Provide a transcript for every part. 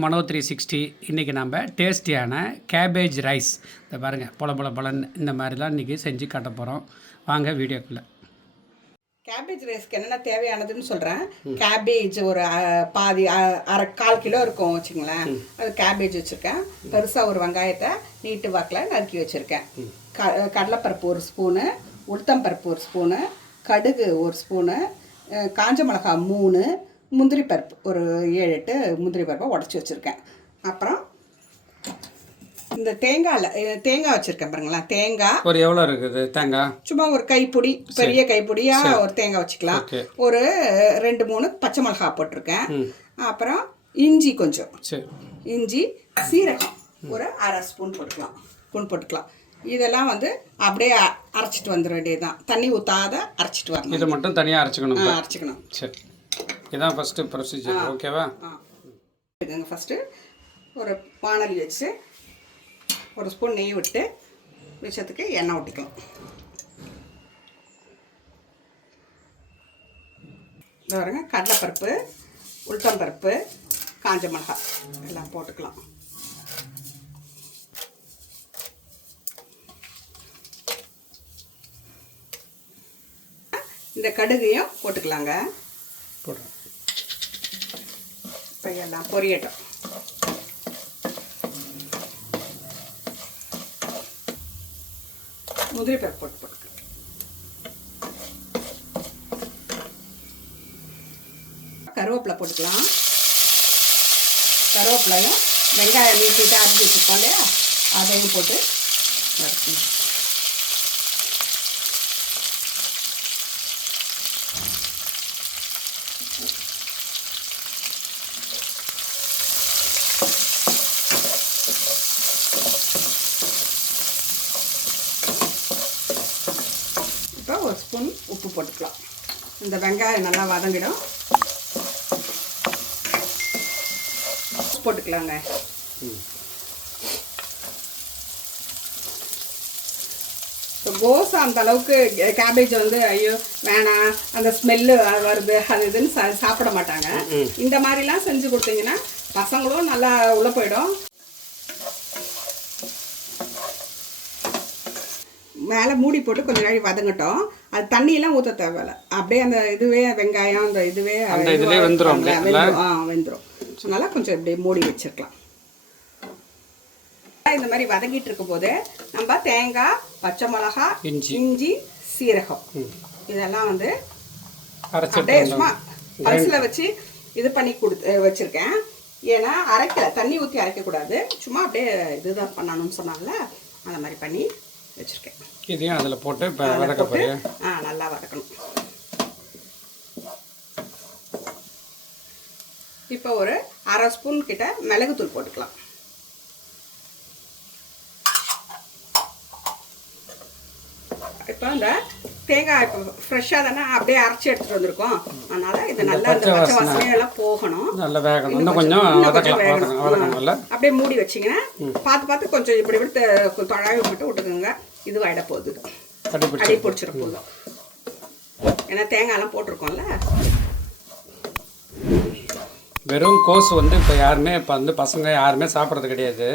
மனோ three sixty இன்றைக்கி நம்ம டேஸ்டியான கேபேஜ் ரைஸ். இந்த பாருங்கள் பொல பொல பலன் இந்த மாதிரிலாம் இன்றைக்கி செஞ்சு காட்ட போகிறோம் வாங்க வீடியோக்குள்ளே. கேபேஜ் ரைஸ்க்கு என்னென்ன தேவையானதுன்னு சொல்கிறேன் கேபேஜ் ஒரு பாதி அரை கால் கிலோ இருக்கும் வச்சுங்களேன். அது கேபேஜ் வச்சுருக்கேன். பெருசாக ஒரு வெங்காயத்தை நீட்டு வாக்கில் நறுக்கி வச்சுருக்கேன். க கடலைப்பருப்பு ஒரு ஸ்பூனு உளுத்தம்பருப்பு ஒரு ஸ்பூனு கடுகு ஒரு ஸ்பூனு காஞ்ச மிளகா மூணு முந்திரி பருப்பு ஒரு ஏழு எட்டு முந்திரி பருப்பை உடச்சி வச்சுருக்கேன். அப்புறம் இந்த தேங்காயில் தேங்காய் வச்சுருக்கேன் பாருங்களேன் தேங்காய். ஒரு எவ்வளோ இருக்குது தேங்காய் சும்மா ஒரு கைப்பிடி பெரிய கைப்பிடியா ஒரு தேங்காய் வச்சுக்கலாம். ஒரு ரெண்டு மூணு பச்சை மிளகா போட்டிருக்கேன். அப்புறம் இஞ்சி கொஞ்சம். இஞ்சி சீரகம் ஒரு அரை ஸ்பூன் போட்டுக்கலாம். ஸ்பூன் போட்டுக்கலாம். இதெல்லாம் வந்து அப்படியே அரைச்சிட்டு வந்துட வேண்டியதுதான். தண்ணி ஊற்றாத அரைச்சிட்டு வரணும். இதை மட்டும் தனியாக அரைச்சிக்கணும் அரைச்சிக்கணும். சரி. இதான் ஃபஸ்ட்டு ப்ரொசீஜர் ஓகேவா எடுங்க ஃபஸ்ட்டு ஒரு வானலி வச்சு ஒரு ஸ்பூன் நெய் விட்டு விஷத்துக்கு எண்ணெய் ஊற்றிக்கலாம் இந்த பாருங்க கடலைப்பருப்பு உளுத்தம்பருப்பு காஞ்ச மிளகாய் எல்லாம் போட்டுக்கலாம். இந்த கடுகையும் போட்டுக்கலாங்க. போடுறேன். இப்போ எல்லாம் பொரியட்டும். முதிரி பேர் போட்டு போட்டுக்கலாம் கருவேப்பிலை போட்டுக்கலாம். கருவேப்பிலையும் வெங்காயம் நீட்டிட்டு அரைச்சி வச்சுருக்கோம் இல்லையா? அதையும் போட்டு வறுக்கணும் இப்போ ஒரு ஸ்பூன் போட்டுக்கலாம் இந்த வெங்காயம் நல்லா வதங்கிடும். போட்டுக்கலாங்க. இப்போ கோஸ் அந்த அளவுக்கு கேபேஜ் வந்து ஐயோ வேணாம் அந்த ஸ்மெல்லு வருது அது இதுன்னு சாப்பிட மாட்டாங்க. இந்த மாதிரிலாம் செஞ்சு கொடுத்தீங்கன்னா பசங்களும் நல்லா உள்ளே போயிடும். மேலே மூடி போட்டு கொஞ்ச நாள் வதங்கட்டும். அது தண்ணியெல்லாம் ஊற்ற தேவையில்ல. அப்படியே அந்த இதுவே வெங்காயம் அந்த இதுவே வெந்துரும் ஆ, வெந்துடும் அதனால கொஞ்சம் இப்படியே மூடி வச்சிருக்கலாம். இந்த மாதிரி வதங்கிட்டு இருக்கும் போது நம்ம தேங்காய் பச்சை மிளகா இஞ்சி. இஞ்சி சீரகம். இதெல்லாம் வந்து அப்படியே சும்மா பல்ஸில் வச்சு இது பண்ணி கொடுத்து வச்சுருக்கேன். ஏன்னா அரைக்கல தண்ணி ஊற்றி அரைக்கக்கூடாது சும்மா அப்படியே இதுதான் பண்ணணும்னு சொன்னாங்கல்ல அந்த மாதிரி பண்ணி வச்சுருக்கேன். இதையும் அதில் போட்டு இப்போ வதக்க ஆ நல்லா வதக்கணும். இப்போ ஒரு அரை ஸ்பூன் கிட்ட மிளகுத்தூள் போட்டுக்கலாம். இப்போ இந்த தேங்காய் இப்போ ஃப்ரெஷ்ஷாக தானே அப்படியே அரைச்சி எடுத்துகிட்டு வந்திருக்கோம். அதனால இது நல்லா இந்த பச்சை பச்சை வாசனை. வாசனையெல்லாம் போகணும். நல்லா வேகணும். இன்னும் கொஞ்சம் வேகணும். அப்படியே மூடி வச்சிங்கன்னா பார்த்து பார்த்து கொஞ்சம் இப்படி விட்டு தொழாவி விட்டு விட்டுக்கோங்க. இதுவாயிட போகுது கட்டி பிடிச்சி அடி பிடிச்சிட போதும். ஏன்னா தேங்காயெல்லாம் போட்டிருக்கோம்ல? வெறும் கோஸ் வந்து இப்போ யாருமே இப்போ வந்து பசங்க யாருமே சாப்பிட்றது கிடையாது.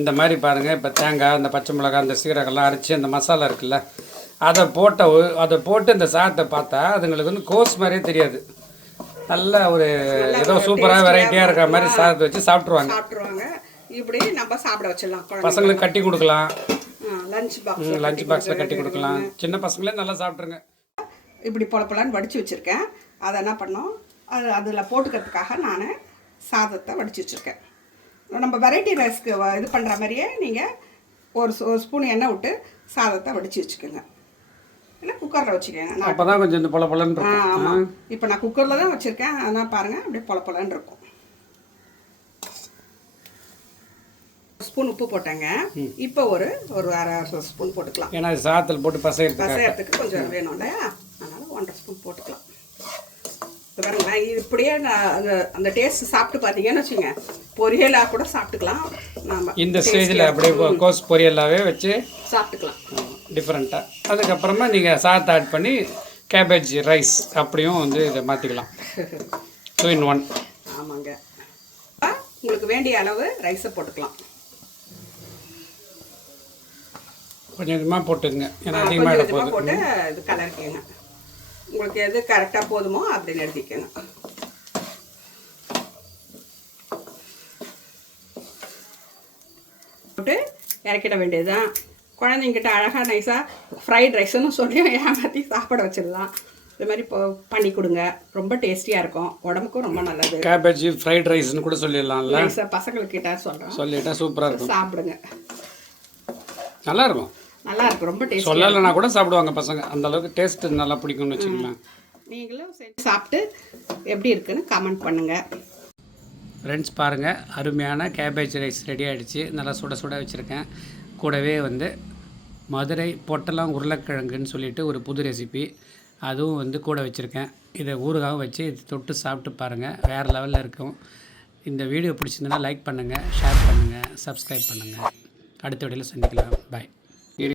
இந்த மாதிரி பாருங்கள் இப்போ தேங்காய் இந்த பச்சை மிளகாய் இந்த சீரகம்லாம் அரைச்சி அந்த மசாலா இருக்குல்ல அதை போட்ட அதை போட்டு இந்த சாதத்தை பார்த்தா அதுங்களுக்கு வந்து கோஸ் மாதிரியே தெரியாது. நல்ல ஒரு ஏதோ சூப்பராக வெரைட்டியாக இருக்கிற மாதிரி சாதத்தை வச்சு சாப்பிட்ருவாங்க சாப்பிட்ருவாங்க இப்படி நம்ம சாப்பிட வச்சிடலாம். பசங்களுக்கு கட்டி கொடுக்கலாம். லஞ்ச் பாக்ஸ் லஞ்ச் பாக்ஸில் கட்டி கொடுக்கலாம். சின்ன பசங்களே நல்லா சாப்பிட்ருங்க இப்படி பொல பொலன்னு வடித்து வச்சுருக்கேன். அதை என்ன பண்ணோம்? அது அதில் போட்டுக்கிறதுக்காக நான் சாதத்தை வடித்து வச்சுருக்கேன். நம்ம வெரைட்டி ரைஸ்க்கு இது பண்ணுற மாதிரியே நீங்கள் ஒரு ஸ்பூன் எண்ணெய் விட்டு சாதத்தை வடித்து வச்சுக்கோங்க. இல்லை குக்கரில் வச்சுக்கோங்க. நான் அப்போ தான் கொஞ்சம் இந்த பொல பொலன்னு ஆ இருக்கும் ஆமாம் இப்போ நான் குக்கரில் தான் வச்சுருக்கேன். அதனால் பாருங்கள் அப்படியே பொல பொலன்னு இருக்கும். ஸ்பூன் உப்பு போட்டேங்க. இப்போ ஒரு ஒரு அரை ஸ்பூன் போட்டுக்கலாம். ஏன்னா சாதத்தில் போட்டு பசைகிறதுக்காக பசையறதுக்கு கொஞ்சம் வேணும் இல்லையா? அதனால் ஒன்றரை ஸ்பூன் போட்டுக்கலாம். இப்போ பாருங்களேன் இது இப்படியே நான் அந்த அந்த டேஸ்ட் சாப்பிட்டு பார்த்தீங்கன்னு வச்சுங்க பொரியலாக கூட சாப்பிட்டுக்கலாம். நாம இந்த ஸ்டேஜில் அப்படியே கோஸ் பொரியலாகவே வச்சு சாப்பிட்டுக்கலாம். டிஃப்ரெண்ட்டாக அதுக்கப்புறமா நீங்கள் சாதத்தை ஆட் பண்ணி கேபேஜ் ரைஸ் அப்படியும் வந்து இதை மாற்றிக்கலாம் டூ இன் ஒன் ஆமாங்க. உங்களுக்கு வேண்டிய அளவு ரைஸை போட்டுக்கலாம். கொஞ்சம் கொஞ்சமாக போட்டுங்க ஏன்னா அதிகமாக கொஞ்சமாக போட்டு இது கலரிக்கங்க உங்களுக்கு எது கரெக்டாக போதுமோ அப்படின்னு எடுத்துக்கோங்க போட்டு இறக்கிட வேண்டியதுதான். குழந்தைங்கிட்ட அழகாக நைஸாக ஃப்ரைட் ரைஸ்னு சொல்லி ஏமாற்றி சாப்பிட வச்சிடலாம். இது மாதிரி இப்போ பண்ணி கொடுங்க. ரொம்ப டேஸ்டியாக இருக்கும். உடம்புக்கும் ரொம்ப நல்லது. கேபேஜ் ஃப்ரைட் ரைஸ்னு கூட சொல்லிடலாம்ல. நைஸாக பசங்களுக்கிட்ட சொல்கிறேன் சொல்லிட்டா சூப்பராக இருக்கும். சாப்பிடுங்க. நல்லா இருக்கும். நல்லா இருக்கும் ரொம்ப டேஸ்ட் சொல்லலைன்னா கூட சாப்பிடுவாங்க பசங்க. அந்த அளவுக்கு டேஸ்ட் நல்லா பிடிக்கும்னு வச்சுக்கலாம் நீங்களும் செஞ்சு சாப்பிட்டு எப்படி இருக்குன்னு கமெண்ட் பண்ணுங்கள் ஃப்ரெண்ட்ஸ் பாருங்கள் அருமையான கேபேஜ் ரைஸ் ரெடி ஆகிடுச்சு நல்லா சுட சுட வச்சுருக்கேன். கூடவே வந்து மதுரை பொட்டலம் உருளைக்கிழங்குன்னு சொல்லிட்டு ஒரு புது ரெசிபி அதுவும் வந்து கூட வச்சுருக்கேன். இதை ஊறுகாவும் வச்சு இது தொட்டு சாப்பிட்டு பாருங்கள் வேறு லெவலில் இருக்கும். இந்த வீடியோ பிடிச்சிருந்தனா லைக் பண்ணுங்கள் ஷேர் பண்ணுங்கள் சப்ஸ்கிரைப் பண்ணுங்கள் அடுத்த வீடியோவில் சந்திக்கலாம். பாய்